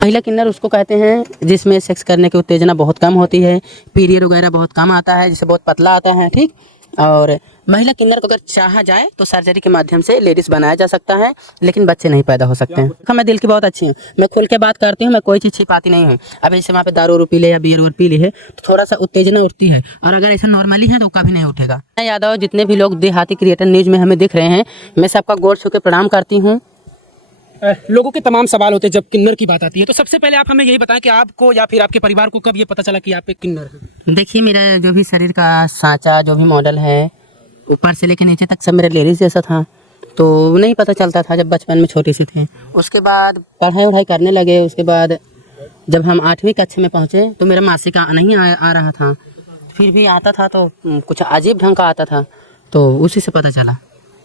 महिला किन्नर उसको कहते हैं जिसमें सेक्स करने की उत्तेजना बहुत कम होती है, पीरियड वगैरह बहुत कम आता है, जिससे बहुत पतला आता है। ठीक। और महिला किन्नर को अगर चाहा जाए तो सर्जरी के माध्यम से लेडीज बनाया जा सकता है, लेकिन बच्चे नहीं पैदा हो सकते हैं। मैं दिल की बहुत अच्छी हूँ, मैं खुल के बात करती हूँ, मैं कोई चीज़ छिपाती नहीं हूँ। अब जैसे वहाँ पे दारू पी ले या बियर वोर पी ली है तो थोड़ा सा उत्तेजना उठती है, और अगर ऐसा नॉर्मली है तो कभी नहीं उठेगा। यादव, जितने भी लोग देहाती क्रिएटर न्यूज़ में हमें दिख रहे हैं, मैं सबका गौर छू के प्रणाम करती हूँ। लोगों के तमाम सवाल होते हैं जब किन्नर की बात आती है, तो सबसे पहले आप हमें यही बताएं कि आपको या फिर आपके परिवार को कब ये पता चला कि आप एक किन्नर हैं? देखिए, मेरा जो भी शरीर का सांचा, जो भी मॉडल है, ऊपर से लेकर नीचे तक सब मेरा लेडीज जैसा था, तो नहीं पता चलता था जब बचपन में छोटे से थे। उसके बाद पढ़ाई वढ़ाई करने लगे, उसके बाद जब हम 8वीं कक्षा में पहुँचे तो मेरा मासिक नहीं आ रहा था, फिर भी आता था तो कुछ अजीब ढंग का आता था, तो उसी से पता चला।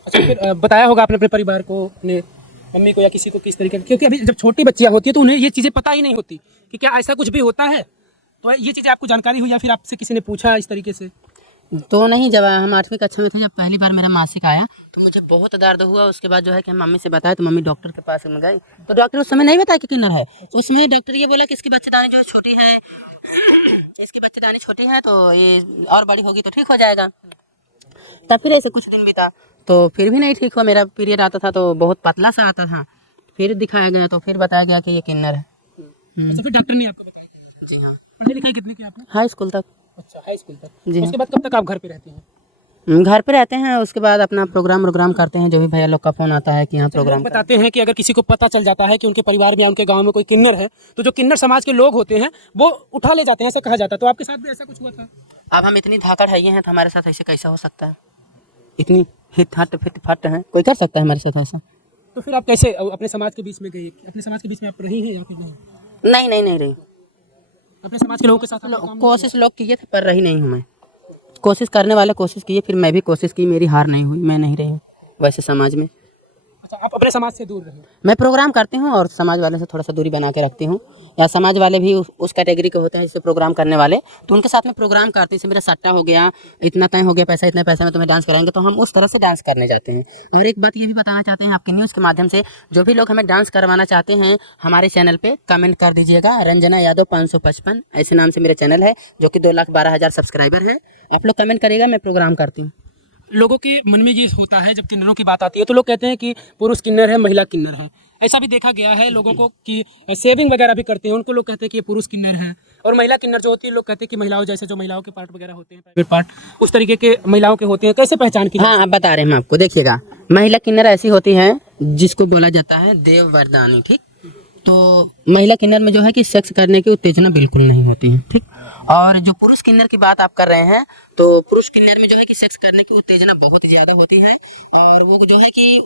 अच्छा, फिर बताया होगा आपने अपने परिवार को, अपने मम्मी को या किसी को किस तरीके, क्योंकि अभी जब छोटी बच्चियाँ होती है तो उन्हें ये चीज़ें पता ही नहीं होती कि क्या ऐसा कुछ भी होता है, तो ये चीज़ें आपको जानकारी हुई या फिर आपसे किसी ने पूछा इस तरीके से? तो नहीं, जब हम 8वीं कक्षा में थे, जब पहली बार मेरा मासिक आया तो मुझे बहुत दर्द हुआ। उसके बाद जो है कि हम मम्मी से बताया तो मम्मी डॉक्टर के पास में गई, तो डॉक्टर उस समय नहीं बताया कि किन्नर है। उसमें डॉक्टर ये बोला कि इसकी बच्चेदानी जो है छोटी है, इसकी बच्चेदानी छोटी है, तो ये और बड़ी होगी तो ठीक हो जाएगा। तब फिर ऐसे कुछ दिन बीता तो फिर भी नहीं ठीक हुआ। मेरा पीरियड आता था तो बहुत पतला सा आता था, फिर दिखाया गया तो फिर बताया गया कि ये किन्नर है। अच्छा, फिर डॉक्टर ने आपको बताया? जी हाँ। पढ़ाई लिखाई कितनी की आपने? हाई स्कूल तक। अच्छा, हाई स्कूल तक। जी हाँ। उसके बाद कब तक आप घर पे रहती हैं? घर पे रहते हैं, उसके बाद अपना प्रोग्राम करते हैं, जो भी भैया लोग का फ़ोन आता है कि यहाँ प्रोग्राम बताते हैं कि अगर किसी को पता चल जाता है कि उनके परिवार में या उनके गांव में कोई किन्नर है, तो जो किन्नर समाज के लोग होते हैं वो उठा ले जाते हैं, ऐसा कहा जाता है। तो आपके साथ भी ऐसा कुछ हुआ था? अब हम इतनी धाकड़ है हैं तो हमारे साथ ऐसे कैसा हो सकता है? इतनी हिट हट फिट फट है, कोई कर सकता है हमारे साथ ऐसा? तो फिर आप कैसे अपने समाज के बीच में गई? अपने समाज के बीच में आप रही हैं या फिर नहीं? नहीं रही। अपने समाज के लोगों के साथ कोशिश लोग किए थे पर रही नहीं हूँ मैं। कोशिश करने वाले कोशिश किए, फिर मैं भी कोशिश की, मेरी हार नहीं हुई, मैं नहीं रही हूँ वैसे समाज में। अच्छा, आप अपने समाज से दूर रहे? मैं प्रोग्राम करती हूँ और समाज वाले से थोड़ा सा दूरी बना के रखती हूँ, या समाज वाले भी उस कैटेगरी के होते हैं जिससे प्रोग्राम करने वाले, तो उनके साथ में प्रोग्राम करती। जैसे मेरा सट्टा हो गया, इतना तय हो गया पैसा, इतने पैसे में तुम्हें डांस कराएंगे, तो हम उस तरह से डांस करने जाते हैं। और एक बात ये भी बताना चाहते हैं आपके न्यूज़ के माध्यम से, जो भी लोग हमें डांस करवाना चाहते हैं हमारे चैनल पर कमेंट कर दीजिएगा। रंजना यादव 555 ऐसे नाम से मेरा चैनल है, जो कि 2,12,000 सब्सक्राइबर है। आप लोग कमेंट करिएगा, मैं प्रोग्राम करती हूँ। लोगों के मन में ये होता है जब किन्नरों की बात आती है तो लोग कहते हैं कि पुरुष किन्नर है, महिला किन्नर है। ऐसा भी देखा गया है लोगों को कि सेविंग वगैरह भी करते हैं, उनको लोग कहते हैं कि ये पुरुष किन्नर है। और महिला किन्नर जो होती है, लोग कहते हैं कि महिलाओं जैसे जो महिलाओं के पार्ट वगैरह होते हैं, प्राइवेट पार्ट, उस तरीके के महिलाओं के होते हैं। कैसे पहचान की? हाँ, बता रहे हैं हम आपको। देखिएगा, महिला किन्नर ऐसी होती है जिसको बोला जाता है देव वरदानी। ठीक। तो महिला किन्नर में जो है कि सेक्स करने की उत्तेजना बिल्कुल नहीं होती है। ठीक। और जो पुरुष किन्नर की बात आप कर रहे हैं, तो पुरुष किन्नर में जो है कि सेक्स करने की उत्तेजना बहुत ज़्यादा होती है, और वो जो है कि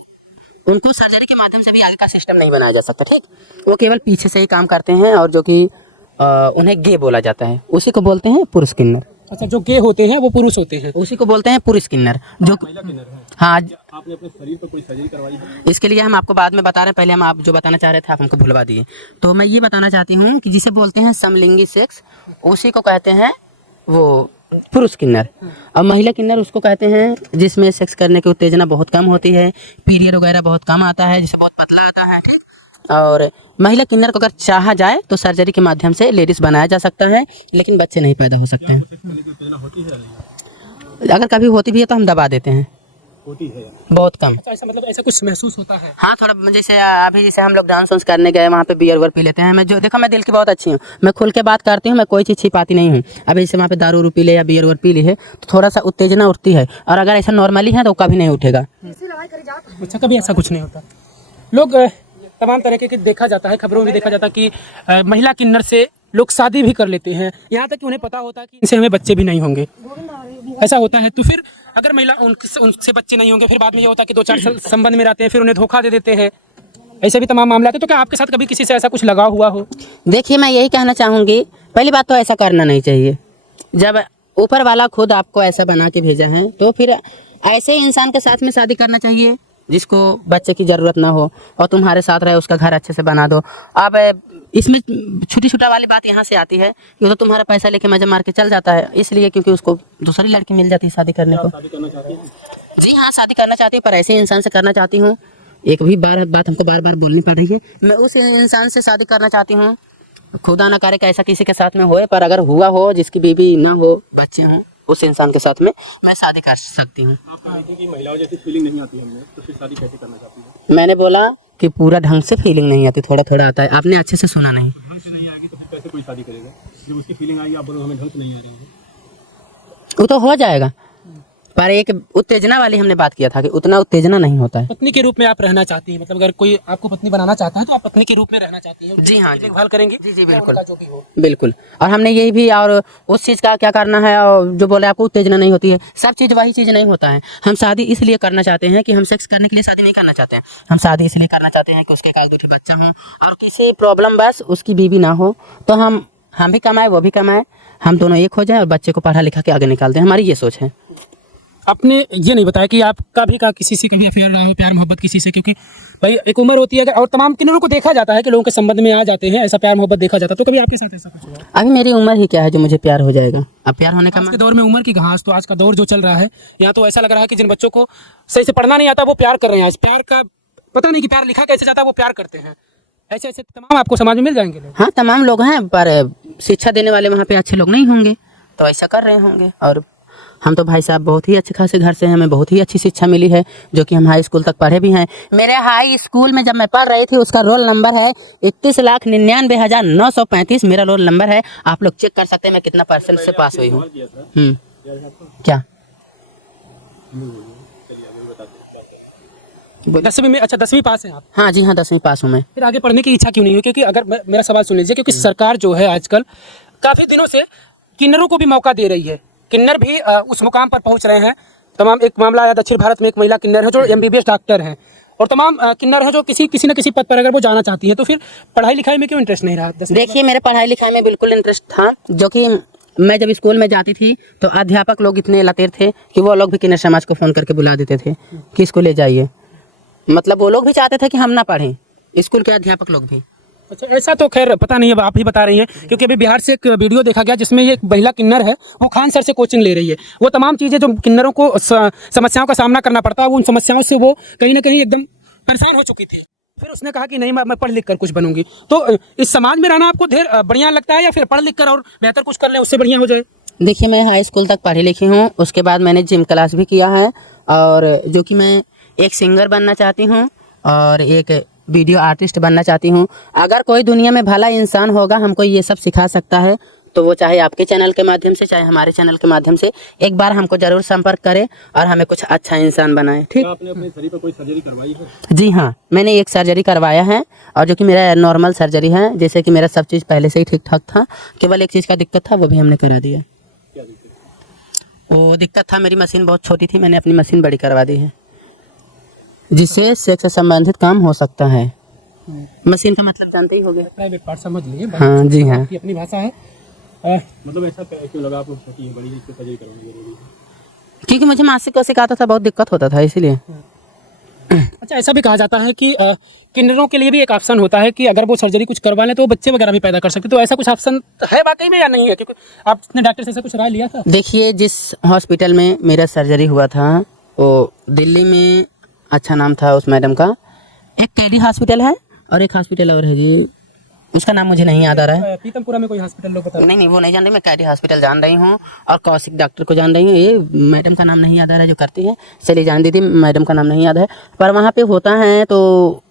उनको सर्जरी के माध्यम से भी आगे का सिस्टम नहीं बनाया जा सकता। ठीक। वो केवल पीछे से ही काम करते हैं, और जो कि उन्हें गे बोला जाता है, उसी को बोलते हैं पुरुष किन्नर। अच्छा, जो गे होते हैं वो पुरुष होते हैं, उसी को बोलते हैं पुरुष किन्नर। जो हाँ, आपने अपने शरीर पर कोई सर्जरी करवाई है? इसके लिए हम आपको बाद में बता रहे हैं, पहले हम आप जो बताना चाह रहे थे आप हमको भुलवा दिए। तो मैं ये बताना चाहती हूँ कि जिसे बोलते हैं समलिंगी सेक्स, उसी को कहते हैं वो पुरुष किन्नर। और महिला किन्नर उसको कहते हैं जिसमें सेक्स करने की उत्तेजना बहुत कम होती है, पीरियड वगैरह बहुत कम आता है, जिससे बहुत पतला आता है। ठीक। और महिला किन्नर को अगर चाहा जाए तो सर्जरी के माध्यम से लेडीज बनाया जा सकता है, लेकिन बच्चे नहीं पैदा हो सकते हैं। अगर कभी होती भी है तो हम दबा देते हैं, होती है बहुत कम। अच्छा, ऐसा मतलब ऐसा कुछ महसूस होता है? हाँ, थोड़ा जैसे अभी जैसे हम लोग डांस वांस करने गए, वहाँ पे बियर वर पी लेते हैं। मैं जो देखो, मैं दिल की बहुत अच्छी हूँ, मैं खुल के बात करती हूँ, मैं कोई चीज़ छिपाती नहीं हूँ। अभी जैसे वहाँ पे दारू पी ले या बियर वर पी ली है तो थोड़ा सा उत्तेजना उठती है, और अगर ऐसा नॉर्मली है तो कभी नहीं उठेगा। अच्छा, कभी ऐसा कुछ नहीं होता। लोग तमाम तरह के देखा जाता है, खबरों में देखा जाता है कि महिला किन्नर से लोग शादी भी कर लेते हैं, यहाँ तक कि उन्हें पता होता है कि इनसे हमें बच्चे भी नहीं होंगे। ऐसा होता है। तो फिर अगर महिला उनसे बच्चे नहीं होंगे, फिर बाद में ये होता है कि 2-4 साल संबंध में रहते हैं, फिर उन्हें धोखा दे देते हैं। ऐसे भी तमाम मामला आते हैं। तो क्या आपके साथ कभी किसी से ऐसा कुछ लगा हुआ हो? देखिए, मैं यही कहना चाहूँगी, पहली बात तो ऐसा करना नहीं चाहिए। जब ऊपर वाला खुद आपको ऐसा बना के भेजा है तो फिर ऐसे इंसान के साथ में शादी करना चाहिए जिसको बच्चे की ज़रूरत ना हो, और तुम्हारे साथ रहे, उसका घर अच्छे से बना दो। अब इसमें छोटी छोटा वाली बात यहाँ से आती है कि वो तो तुम्हारा पैसा लेके मजा मार के चल जाता है, इसलिए क्योंकि उसको दूसरी लड़की मिल जाती है शादी करने को। जी हाँ, शादी करना चाहती हूँ, पर ऐसे इंसान से करना चाहती हूँ एक भी बात हमको बार बार बोलनी पड़ रही है। मैं उस इंसान से शादी करना चाहती हूँ, खुदा ना करे कि ऐसा किसी के साथ में होए, पर अगर हुआ हो जिसकी बीवी ना हो, बच्चे हों, उस इंसान के साथ में मैं शादी कर सकती हूँ। आप कहेंगे कि महिलाओं जैसी फीलिंग नहीं आती हमें, तो फिर शादी कैसे करना चाहती है? मैंने बोला कि पूरा ढंग से फीलिंग नहीं आती, थोड़ा थोड़ा आता है। आपने अच्छे से सुना नहीं। ढंग से नहीं आएगी तो फिर कैसे कोई शादी करेगा? जब उसकी फीलिंग आएगी, आप बोलो हमें ढंग से नहीं आ रही है। वो तो हो जाएगा, पर एक उत्तेजना वाली हमने बात किया था कि उतना उत्तेजना नहीं होता है। पत्नी के रूप में आप रहना चाहती हैं, मतलब अगर कोई आपको पत्नी बनाना चाहता है तो आप पत्नी के रूप में रहना चाहती हैं? जी हाँ, जी देखभाल करेंगी? जी बिल्कुल, उनका जो भी हो। बिल्कुल। और हमने यही भी, और उस चीज़ का क्या करना है, और जो बोले आपको उत्तेजना नहीं होती है, सब चीज़ वही चीज़ नहीं होता है। हम शादी इसलिए करना चाहते हैं कि हम सेक्स करने के लिए शादी नहीं करना चाहते हैं। हम शादी इसलिए करना चाहते हैं कि उसके काल दूठी बच्चा हो, और किसी प्रॉब्लम बस उसकी बीवी ना हो, तो हम भी कमाए, वो भी कमाए, हम दोनों एक हो जाए और बच्चे को पढ़ा लिखा के आगे निकाल दें। हमारी ये सोच है। आपने ये नहीं बताया कि आपका भी का किसी से कभी अफेयर रहा हो, प्यार मोहब्बत किसी से? क्योंकि भाई एक उम्र होती है और तमाम किन्नरों को देखा जाता है कि लोगों के संबंध में आ जाते हैं, ऐसा प्यार मोहब्बत देखा जाता है। तो कभी आपके साथ ऐसा कुछ हुआ? अभी मेरी उम्र ही क्या है जो मुझे प्यार हो जाएगा? अब प्यार होने का आज के दौर में उम्र की घास, तो आज का दौर जो चल रहा है, यहाँ तो ऐसा लग रहा है कि जिन बच्चों को सही से पढ़ना नहीं आता वो प्यार कर रहे हैं। आज प्यार का पता नहीं कि प्यार लिखा कैसे जाता है, वो प्यार करते हैं। ऐसे ऐसे तमाम आपको समाज में मिल जाएंगे लोग। हाँ, तमाम लोग हैं, पर शिक्षा देने वाले वहाँ पे अच्छे लोग नहीं होंगे, तो ऐसा कर रहे होंगे। और हम तो भाई साहब बहुत ही अच्छे खासे घर से हैं, हमें बहुत ही अच्छी शिक्षा मिली है, जो कि हम हाई स्कूल तक पढ़े भी हैं। मेरे हाई स्कूल में जब मैं पढ़ रही थी, उसका रोल नंबर है 31,99,935, मेरा रोल नंबर है। आप लोग चेक कर सकते हैं मैं कितना परसेंट से पास हुई हूँ। क्या 10वीं में? अच्छा, 10वीं पास हैं आप? हाँ जी हाँ, 10वीं पास हूँ मैं। फिर आगे पढ़ने की इच्छा क्यों नहीं हुई? क्योंकि अगर मेरा सवाल सुन लीजिए, क्योंकि सरकार जो है आजकल काफ़ी दिनों से किन्नरों को भी मौका दे रही है। किन्नर भी उस मुकाम पर पहुंच रहे हैं। तमाम एक मामला आया दक्षिण भारत में, एक महिला किन्नर है जो MBBS डॉक्टर हैं, और तमाम किन्नर है जो किसी न किसी पद पर अगर वो जाना चाहती है, तो फिर पढ़ाई लिखाई में क्यों इंटरेस्ट नहीं रहा? देखिए, मेरे पढ़ाई लिखाई में बिल्कुल इंटरेस्ट था, जो कि मैं जब स्कूल में जाती थी तो अध्यापक लोग इतने लतेर थे कि वो लोग भी किन्नर समाज को फ़ोन करके बुला देते थे कि इसको ले जाइए। मतलब वो लोग भी चाहते थे कि हम ना पढ़ें, स्कूल के अध्यापक लोग भी। अच्छा, ऐसा तो खैर पता नहीं, अब आप ही बता रही हैं। क्योंकि अभी बिहार से एक वीडियो देखा गया जिसमें ये महिला किन्नर है, वो खान सर से कोचिंग ले रही है। वो तमाम चीज़ें जो किन्नरों को समस्याओं का सामना करना पड़ता है, वो उन समस्याओं से वो कहीं ना कहीं एकदम परेशान हो चुकी थी। फिर उसने कहा कि नहीं, मैं पढ़ लिख कर कुछ बनूंगी। तो इस समाज में रहना आपको ढेर बढ़िया लगता है, या फिर पढ़ लिख कर और बेहतर कुछ कर लें उससे बढ़िया हो जाए? देखिए, मैं हाई स्कूल तक पढ़ी लिखी हूँ, उसके बाद मैंने जिम क्लास भी किया है, और जो कि मैं एक सिंगर बनना चाहती हूँ और एक वीडियो आर्टिस्ट बनना चाहती हूँ। अगर कोई दुनिया में भला इंसान होगा हमको ये सब सिखा सकता है, तो वो चाहे आपके चैनल के माध्यम से, चाहे हमारे चैनल के माध्यम से, एक बार हमको ज़रूर संपर्क करे और हमें कुछ अच्छा इंसान बनाए। ठीक। आपने अपने शरीर पर कोई सर्जरी करवाई है? जी हाँ, मैंने एक सर्जरी करवाया है, और जो कि मेरा नॉर्मल सर्जरी है, जैसे कि मेरा सब चीज़ पहले से ही ठीक ठाक था, केवल एक चीज़ का दिक्कत था, वो भी हमने करा दिया। क्या दिक्कत? वो दिक्कत था, मेरी मशीन बहुत छोटी थी, मैंने अपनी मशीन बड़ी करवा दी है, जिससे सेक्स से संबंधित काम हो सकता है। मशीन का मतलब जानते ही होंगे। प्राइवेट पार्ट समझ लिए। हाँ जी हाँ। आपकी अपनी भाषा है। मतलब ऐसा क्यों लगा आपको छोटी है, बड़ी है, इसको सर्जरी करवानी जरूरी है? क्योंकि मुझे मासिक को सिखाता था, बहुत दिक्कत होता था, इसीलिए। अच्छा, ऐसा भी कहा जाता है कि किन्नरों के लिए भी एक ऑप्शन होता है कि अगर वो सर्जरी कुछ करवा लें तो वो बच्चे वगैरह भी पैदा कर सकते, तो ऐसा कुछ ऑप्शन है वाकई में या नहीं है? क्योंकि आपने डॉक्टर से ऐसा कुछ राय लिया था? देखिए, जिस हॉस्पिटल में मेरा सर्जरी हुआ था वो दिल्ली में, अच्छा नाम था उस मैडम का, एक KD हॉस्पिटल है और एक हॉस्पिटल और है, उसका नाम मुझे नहीं याद आ रहा है। पीतमपुरा में कोई हॉस्पिटल लोग बता? नहीं, वो नहीं जान रही, मैं KD हॉस्पिटल जान रही हूँ, और कौशिक डॉक्टर को जान रही हूँ। ये मैडम का नाम नहीं याद आ रहा है जो करती है, चलिए जान दी थी, मैडम का नाम नहीं याद है, पर वहाँ पे होता है। तो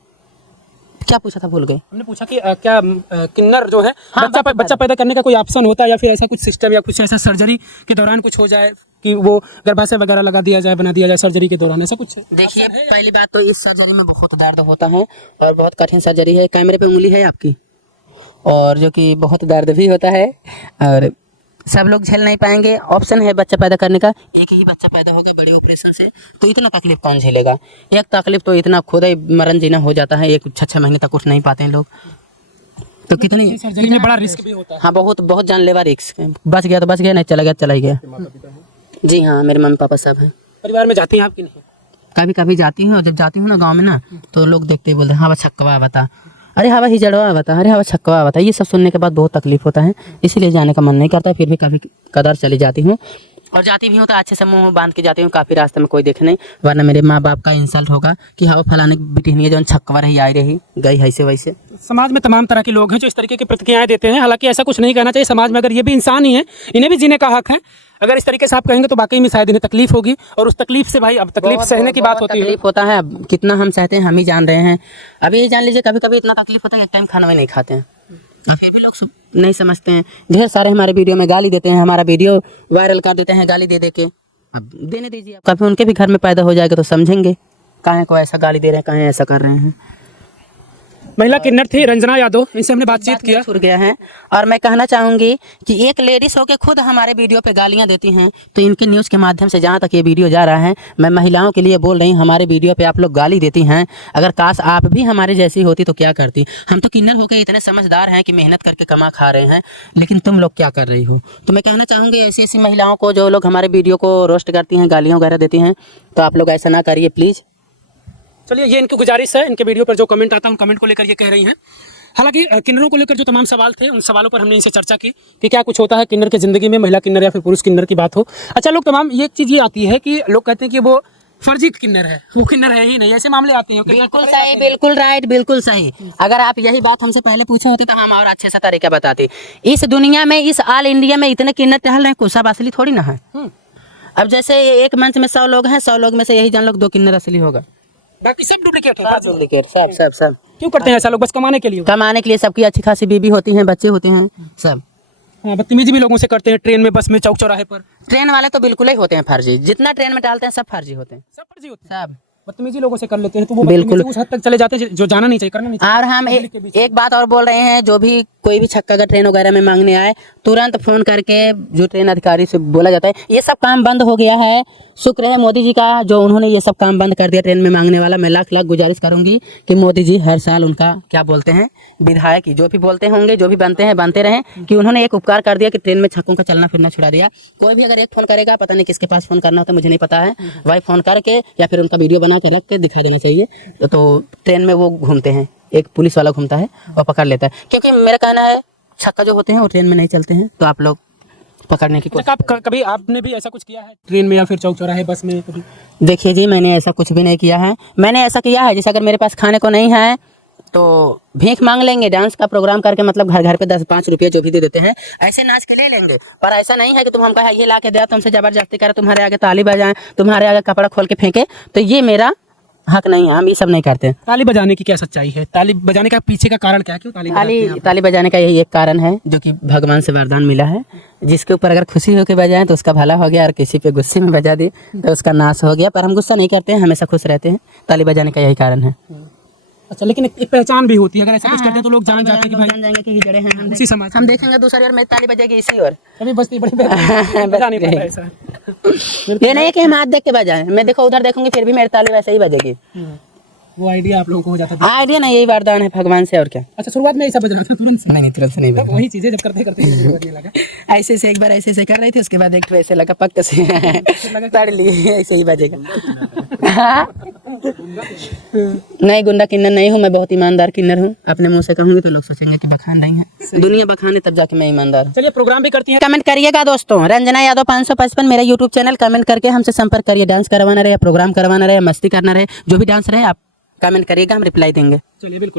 क्या पूछा था, भूल गए। हमने पूछा कि क्या किन्नर जो है, हाँ, बच्चा पैदा करने का कोई ऑप्शन होता है, या फिर ऐसा कुछ सिस्टम या कुछ ऐसा सर्जरी के दौरान कुछ हो जाए कि वो गर्भाशय वगैरह लगा दिया जाए, बना दिया जाए सर्जरी के दौरान, ऐसा कुछ? देखिए, पहली बात तो इस सर्जरी में बहुत दर्द होता है और बहुत कठिन सर्जरी है। कैमरे पे उंगली है आपकी, और जो कि बहुत दर्द भी होता है, और सब लोग झेल नहीं पाएंगे। ऑप्शन है बच्चा पैदा करने का, एक ही बच्चा पैदा होगा बड़े ऑपरेशन से, तो इतना तकलीफ कौन झेलेगा? एक तकलीफ तो इतना खुद ही मरण जीना हो जाता है, एक 6 महीने तक उठ नहीं पाते हैं लोग, तो कितनी सर्जरी में बड़ा रिस्क भी होता है। हाँ, बहुत बहुत जानलेवा रिस्क है। बच गया तो बच गया, नहीं चला गया चला ही गया। माता पिता है? जी हाँ, मेरे मम्मी पापा सब हैं। परिवार में जाती हैं आप कि नहीं? कभी कभी जाती हूँ, और जब जाती हूँ ना गाँव में ना, तो लोग देखते ही बोलते हैं, हाँ बस छक्कवा बता, अरे हवा ही जड़वा बता, अरे हवा छक्कवा बता। ये सब सुनने के बाद बहुत तकलीफ होता है, इसीलिए जाने का मन नहीं करता, फिर भी कभी कदार चली जाती हूँ। और जाती भी हूँ तो अच्छे से मुंह बांध के जाती हूँ, काफ़ी रास्ते में कोई देखे नहीं, वरना मेरे माँ बाप का इंसल्ट होगा कि हाँ फलाने की बेटी नहीं है जो छक्का रही आई रही गई ऐसे वैसे। समाज में तमाम तरह के लोग हैं जो इस तरीके की प्रतिक्रियाएं देते हैं, हालांकि ऐसा कुछ नहीं कहना चाहिए। समाज में अगर ये भी इंसान ही है, इन्हें भी जीने का हक है। अगर इस तरीके से आप कहेंगे तो वाकई में शायद इन्हें तकलीफ होगी, और उस तकलीफ से भाई अब तकलीफ सहने की बात होती है। तकलीफ होता है, अब कितना हम सहते हैं हम ही जान रहे हैं। अभी ये जान लीजिए कभी कभी इतना तकलीफ होता है एक टाइम खाना भी नहीं खाते हैं, और फिर भी लोग नहीं समझते हैं। ढेर सारे हमारे वीडियो में गाली देते हैं, हमारा वीडियो वायरल कर देते हैं गाली दे दे के। अब देने दीजिए, कभी उनके भी घर में पैदा हो जाएगा तो समझेंगे काहे को ऐसा गाली दे रहे हैं, काहे ऐसा कर रहे हैं। महिला किन्नर थी रंजना यादव, इनसे हमने बातचीत किया। छूट गया है। और मैं कहना चाहूँगी कि एक लेडीज़ होकर खुद हमारे वीडियो पे गालियाँ देती हैं, तो इनके न्यूज़ के माध्यम से जहाँ तक ये वीडियो जा रहा है, मैं महिलाओं के लिए बोल रही हूँ, हमारे वीडियो पे आप लोग गाली देती हैं, अगर काश आप भी हमारे जैसी होती तो क्या करती। हम तो किन्नर होकर इतने समझदार हैं कि मेहनत करके कमा खा रहे हैं, लेकिन तुम लोग क्या कर रही हो। तो मैं कहना चाहूँगी ऐसी ऐसी महिलाओं को जो लोग हमारे वीडियो को रोस्ट करती हैं, गालियाँ वगैरह देती हैं, तो आप लोग ऐसा ना करिए प्लीज़। चलिए, ये इनकी गुजारिश है। इनके वीडियो पर जो कमेंट आता है उन कमेंट को लेकर ये कह रही हैं। हालांकि किन्नरों को लेकर जो तमाम सवाल थे उन सवालों पर हमने इनसे चर्चा की कि क्या कुछ होता है किन्नर की ज़िंदगी में, महिला किन्नर या फिर पुरुष किन्नर की बात हो। अच्छा, लोग तमाम ये चीज़ ये आती है कि लोग कहते हैं कि वो फर्जी किन्नर है, वो किन्नर है ही नहीं, ऐसे मामले आते हैं। बिल्कुल सही, बिल्कुल राइट, बिल्कुल सही। अगर आप यही बात हमसे पहले पूछे होते तो हम और अच्छे से तरीका बताते। इस दुनिया में, इस ऑल इंडिया में इतने किन्नर टहल रहे हैं, कोई सब असली थोड़ी ना है। अब जैसे एक मंच में 100 लोग हैं, 100 लोग में से यही जान लोग 2 किन्नर असली होगा, बाकी सब डुप्लीकेट है। डुप्लीकेट सब सब सब। क्यों करते हैं ऐसा लोग? बस कमाने के लिए। कमाने के लिए। सबकी अच्छी खासी बीबी होती हैं, बच्चे होते हैं सब। हाँ, बदतमीजी भी लोगों से करते हैं, ट्रेन में, बस में, चौक चौराहे पर। ट्रेन वाले तो बिल्कुल ही होते हैं फर्जी, जितना ट्रेन में डालते हैं सब फर्जी होते हैं, सब फर्जी होते हैं, सब बदतमीजी लोगों से कर लेते हैं, तो वो बिल्कुल। उस हद तक चले जाते हैं जो जाना नहीं चाहिए, करना नहीं चाहिए। और हम एक बात और बोल रहे हैं, जो भी कोई भी छक्का का ट्रेन वगैरह में मांगने आए, तुरंत फ़ोन करके जो ट्रेन अधिकारी से बोला जाता है, ये सब काम बंद हो गया है। शुक्र है मोदी जी का, जो उन्होंने ये सब काम बंद कर दिया ट्रेन में मांगने वाला। मैं लाख लाख गुजारिश करूंगी कि मोदी जी हर साल उनका क्या बोलते हैं, विधायक जो भी बोलते होंगे, जो भी बनते हैं बनते रहें, कि उन्होंने एक उपकार कर दिया कि ट्रेन में छक्कों का चलना फिरना छुड़ा दिया। कोई भी अगर एक फ़ोन करेगा, पता नहीं किसके पास फ़ोन करना होता है, मुझे नहीं पता है, वही फ़ोन करके या फिर उनका वीडियो बना कर रख के दिखा देना चाहिए। तो ट्रेन में वो घूमते हैं, एक पुलिस वाला घूमता है और पकड़ लेता है। क्योंकि मेरा कहना है छक्का जो होते हैं वो ट्रेन में नहीं चलते हैं, तो आप लोग पकड़ने की कोशिश। कभी आपने भी ऐसा कुछ किया है ट्रेन में या फिर चौक चौराहे, बस में कभी? देखिए जी, मैंने ऐसा कुछ भी नहीं किया है। मैंने ऐसा किया है, जैसे अगर मेरे पास खाने को नहीं है तो भीख मांग लेंगे, डांस का प्रोग्राम करके, मतलब घर घर पे 10-5 रुपये जो भी दे देते हैं, ऐसे नाच के ले लेंगे। पर ऐसा नहीं है कि तुम हमको ये ला के दिया, तुमसे ज़बरदस्ती करे, तुम्हारे आगे ताली बजाएं, तुम्हारे आगे कपड़ा खोल के फेंके, तो ये मेरा हक नहीं है। हम ये सब नहीं करते। ताली बजाने की क्या सच्चाई है? ताली बजाने का पीछे का कारण क्या है? क्यों ताली बजाने का यही एक कारण है, जो कि भगवान से वरदान मिला है। जिसके ऊपर अगर खुशी होकर बजाएं तो उसका भला हो गया, और किसी पे गुस्से में बजा दी तो उसका नाश हो गया। पर हम गुस्सा नहीं करते हैं, हमेशा खुश रहते हैं। ताली बजाने का यही कारण है। अच्छा, लेकिन एक पहचान भी होती है, अगर ऐसा कुछ करते हैं तो लोग जान जाते हैं कि भाई जान जाएंगे कि जड़े हैं हम। उसी समाज। हम देखेंगे दूसरी ओर मेरी ताली बजेगी इसी ओर। कभी बस्ती बड़ी बजा नहीं पाता ऐसा। ये नहीं कि हम हाथ देख के बजाएं, मैं देखो उधर देखूंगी फिर भी मेरी ताली वैसे ही बजेगी। वो आइडिया आप लोगों को हो जाता था? आइडिया नहीं, यही वरदान है भगवान से, और क्या। अच्छा, शुरुआत में ऐसा बजना था तुरंत से? नहीं, तुरंत से नहीं बजा। वही चीजें जब करते करते लगा ऐसे से एक बार ऐसे से कर रही थी, उसके बाद एक ऐसे लगा पक्का से तड़ लिए, ऐसे ही बजेगा। नहीं, गुंडा किन्नर नहीं हूँ मैं, बहुत ईमानदार किन्नर हूँ। अपने मुंह से कहूँगी तो लोग सोचेंगे कि बखान रही है, दुनिया बखाने तब जाके मैं ईमानदार हूँ। चलिए, प्रोग्राम भी करती हैं। कमेंट करिएगा दोस्तों, रंजना यादव 555 मेरा यूट्यूब चैनल, कमेंट करके हमसे संपर्क करिए। डांस करवाना रहे या प्रोग्राम करवाना रहे या मस्ती करना रहे, जो भी डांस रहे आप कमेंट करिएगा, हम रिप्लाई देंगे। चलिए, बिल्कुल।